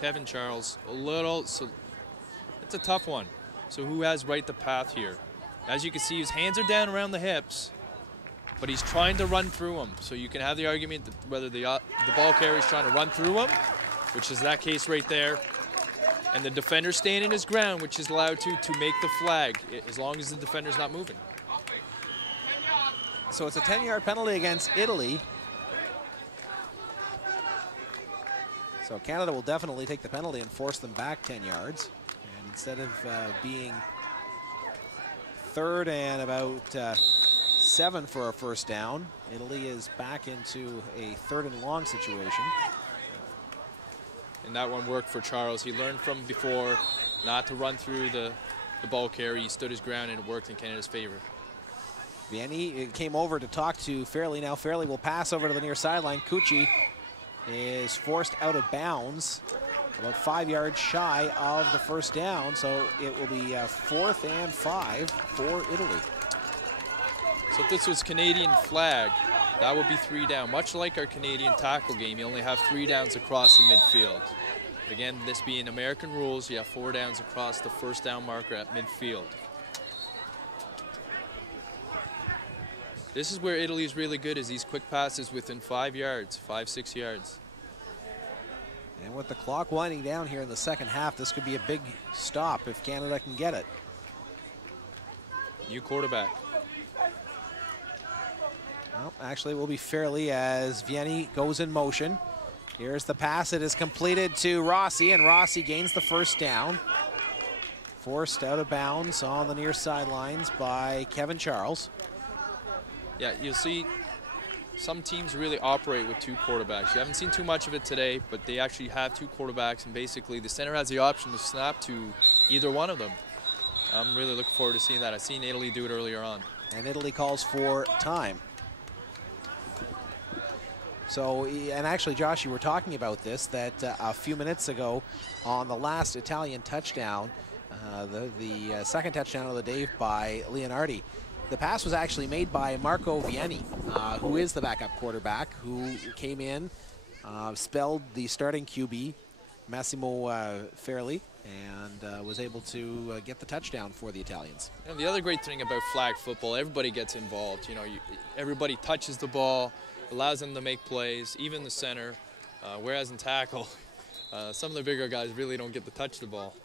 Kevin Charles a little, so it's a tough one. So who has right the path here? As you can see, his hands are down around the hips, but he's trying to run through him. So you can have the argument that whether the ball carrier is trying to run through him, which is that case right there, and the defender standing his ground, which is allowed to make the flag, as long as the defender's not moving. So it's a 10-yard penalty against Italy. So Canada will definitely take the penalty and force them back 10 yards. And instead of being 3rd and about 7 for a first down, Italy is back into a 3rd and long situation. And that one worked for Charles. He learned from before not to run through the ball carrier. He stood his ground and it worked in Canada's favor. Vianney came over to talk to Fairley. Now Fairley will pass over to the near sideline. Cucci is forced out of bounds, about 5 yards shy of the first down. So it will be 4th and 5 for Italy. So if this was Canadian flag, that would be 3 down. Much like our Canadian tackle game, you only have 3 downs across the midfield. Again, this being American rules, you have 4 downs across the first down marker at midfield. This is where Italy is really good, is these quick passes within 5 yards, 5-6 yards. And with the clock winding down here in the second half, this could be a big stop if Canada can get it. New quarterback. Well, actually, it will be Fairley as Vianney goes in motion. Here's the pass. It is completed to Rossi, and Rossi gains the first down. Forced out of bounds on the near sidelines by Kevin Charles. Yeah, you'll see some teams really operate with 2 quarterbacks. You haven't seen too much of it today, but they actually have 2 quarterbacks, and basically the center has the option to snap to either one of them. I'm really looking forward to seeing that. I've seen Italy do it earlier on. And Italy calls for time. So, and actually, Josh, you were talking about this, that a few minutes ago on the last Italian touchdown, the second touchdown of the day by Leonardi, the pass was actually made by Marco Vianney, who is the backup quarterback, who came in, spelled the starting QB, Massimo Fairley, and was able to get the touchdown for the Italians. You know, the other great thing about flag football, everybody gets involved. You know, everybody touches the ball, allows them to make plays, even the center, whereas in tackle, some of the bigger guys really don't get to touch the ball.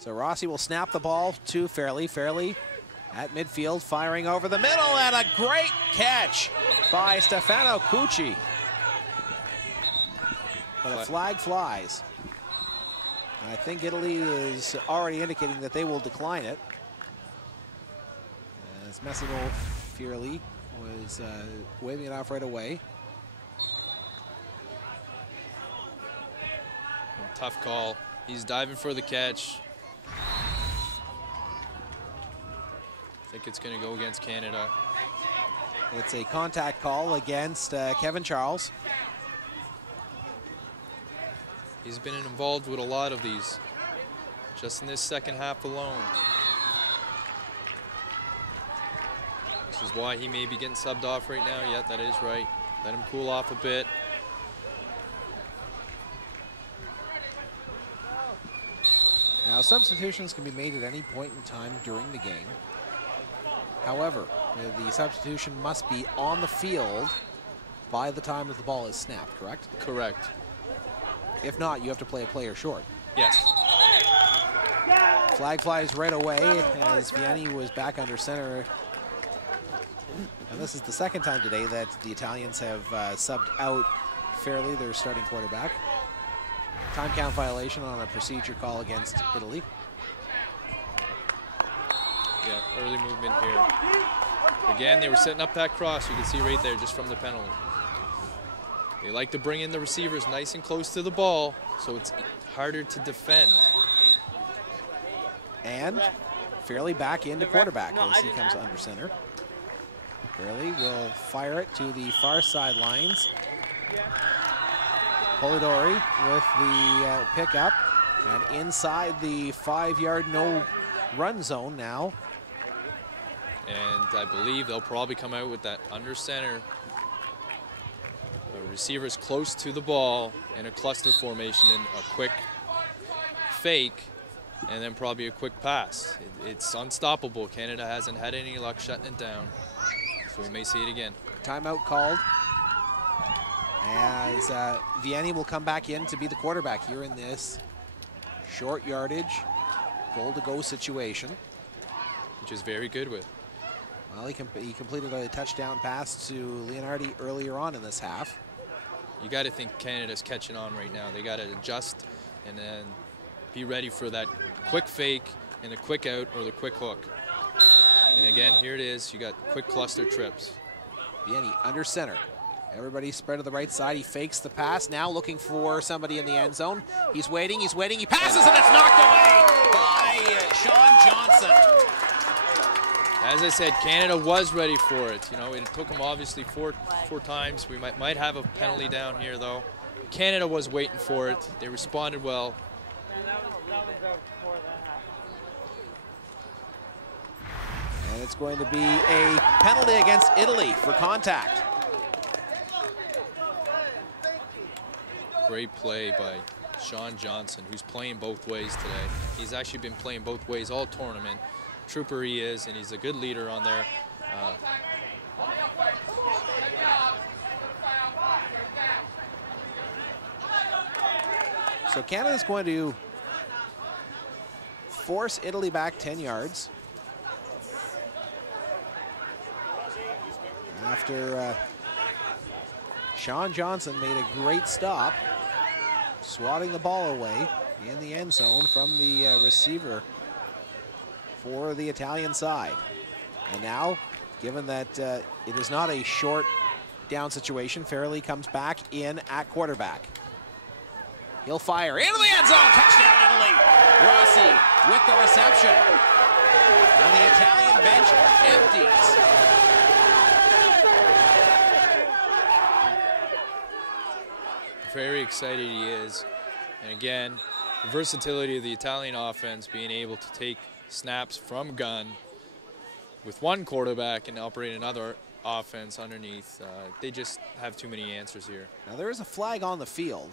So Rossi will snap the ball to Fairley. Fairley at midfield, firing over the middle, and a great catch by Stefano Cucci. But a flag flies. I think Italy is already indicating that they will decline it, as Massimo Fairley was waving it off right away. Tough call. He's diving for the catch. I think it's going to go against Canada. It's a contact call against Kevin Charles. He's been involved with a lot of these, just in this second half alone. This is why he may be getting subbed off right now. Yeah, that is right. Let him cool off a bit. Now, substitutions can be made at any point in time during the game. However, the substitution must be on the field by the time that the ball is snapped, correct? Correct. If not, you have to play a player short. Yes. Flag flies right away as Vianney was back under center. And this is the second time today that the Italians have subbed out Fairley, their starting quarterback. Time count violation on a procedure call against Italy. Yeah, early movement here. Again, they were setting up that cross. You can see right there just from the penalty. They like to bring in the receivers nice and close to the ball, so it's harder to defend. And Fairley back into quarterback as he comes under center. Fairley will fire it to the far sidelines. Polidori with the pickup, and inside the 5-yard no-run zone now. And I believe they'll probably come out with that under center. Receivers close to the ball in a cluster formation and a quick fake, and then probably a quick pass. It's unstoppable. Canada hasn't had any luck shutting it down, so we may see it again. Timeout called as Vianney will come back in to be the quarterback here in this short yardage, goal-to-go situation. Which is very good with. Well, he completed a touchdown pass to Leonardi earlier on in this half. You got to think Canada's catching on right now. They got to adjust and then be ready for that quick fake and the quick out or the quick hook. And again, here it is. You got quick cluster trips. Vianney under center. Everybody spread to the right side. He fakes the pass. Now looking for somebody in the end zone. He's waiting. He's waiting. He passes, and it's knocked away by Sean Johnson. As I said, Canada was ready for it. You know, it took them obviously four times. We might have a penalty down here, though. Canada was waiting for it. They responded well. And it's going to be a penalty against Italy for contact. Great play by Sean Johnson, who's playing both ways today. He's actually been playing both ways all tournament. Trooper he is, and he's a good leader on there. So Canada's going to force Italy back 10 yards. After Sean Johnson made a great stop, swatting the ball away in the end zone from the receiver for the Italian side. And now, given that it is not a short down situation, Fairley comes back in at quarterback. He'll fire into the end zone. Touchdown, Italy. Rossi with the reception. And the Italian bench empties. Very excited he is. And again, the versatility of the Italian offense, being able to take snaps from gun with one quarterback and operate another offense underneath. They just have too many answers here. Now there is a flag on the field,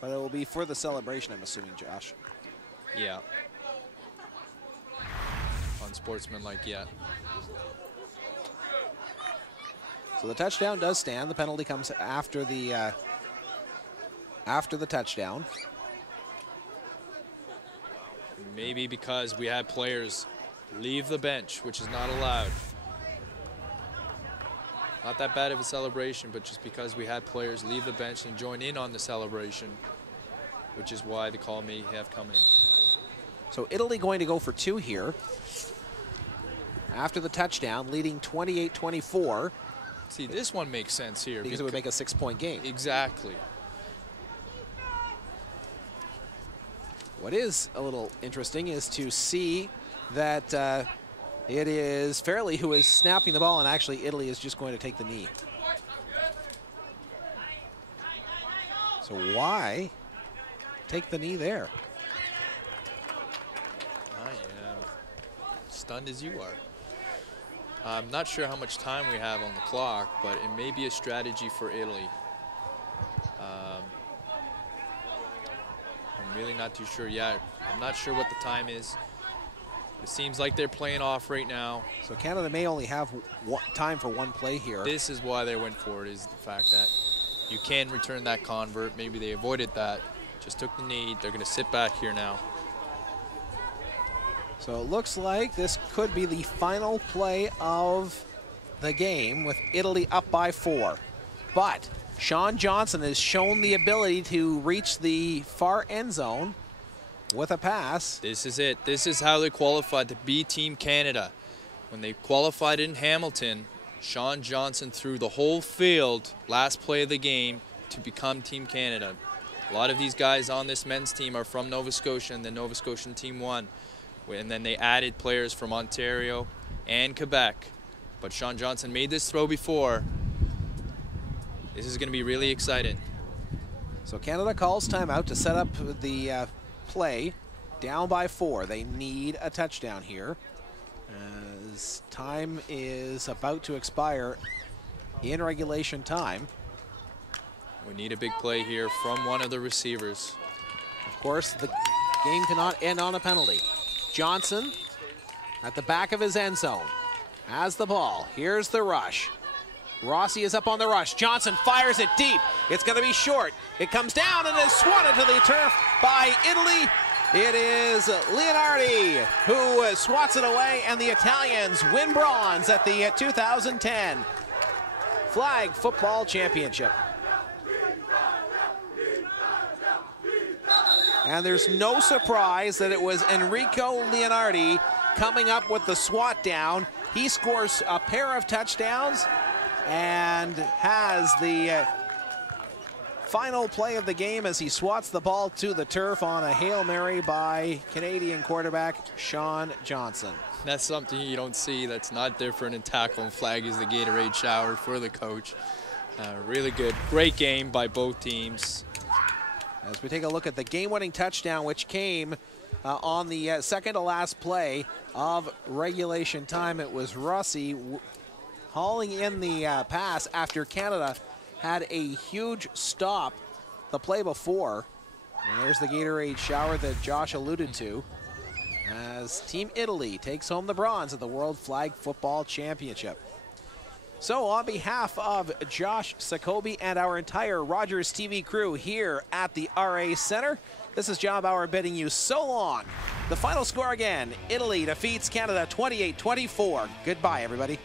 but it will be for the celebration, I'm assuming, Josh. Yeah. Unsportsmanlike yet. So the touchdown does stand. The penalty comes after the touchdown. Maybe because we had players leave the bench, which is not allowed. Not that bad of a celebration, but just because we had players leave the bench and join in on the celebration, which is why the call may have come in. So Italy going to go for 2 here after the touchdown, leading 28-24. See, this one makes sense here. Because it would make a 6-point game. Exactly. What is a little interesting is to see that it is Fairley who is snapping the ball, and actually Italy is just going to take the knee. So why take the knee there? I am stunned as you are. I'm not sure how much time we have on the clock, but it may be a strategy for Italy. I'm really not too sure yet. I'm not sure what the time is. It seems like they're playing off right now. So Canada may only have time for one play here. This is why they went for it, is the fact that you can return that convert. Maybe they avoided that, just took the knee. They're going to sit back here now. So it looks like this could be the final play of the game with Italy up by 4. But Sean Johnson has shown the ability to reach the far end zone with a pass. This is it. This is how they qualified to be Team Canada. When they qualified in Hamilton, Sean Johnson threw the whole field last play of the game to become Team Canada. A lot of these guys on this men's team are from Nova Scotia, and the Nova Scotian team won. And then they added players from Ontario and Quebec. But Sean Johnson made this throw before. This is going to be really exciting. So Canada calls timeout to set up the play. Down by 4. They need a touchdown here, as time is about to expire in regulation time. We need a big play here from one of the receivers. Of course, the game cannot end on a penalty. Johnson at the back of his end zone has the ball. Here's the rush. Rossi is up on the rush. Johnson fires it deep. It's going to be short. It comes down and is swatted to the turf by Italy. It is Leonardi who swats it away, and the Italians win bronze at the 2010 Flag Football Championship. And there's no surprise that it was Enrico Leonardi coming up with the swat down. He scores a pair of touchdowns and has the final play of the game as he swats the ball to the turf on a Hail Mary by Canadian quarterback Sean Johnson. That's something you don't see that's not different in tackle and flag is the Gatorade shower for the coach. Really good. Great game by both teams. As we take a look at the game-winning touchdown, which came on the second to last play of regulation time, it was Rossi hauling in the pass after Canada had a huge stop the play before. And there's the Gatorade shower that Josh alluded to as Team Italy takes home the bronze at the World Flag Football Championship. So on behalf of Josh Sakobi and our entire Rogers TV crew here at the RA Center, this is John Bauer bidding you so long. The final score again, Italy defeats Canada 28-24. Goodbye, everybody.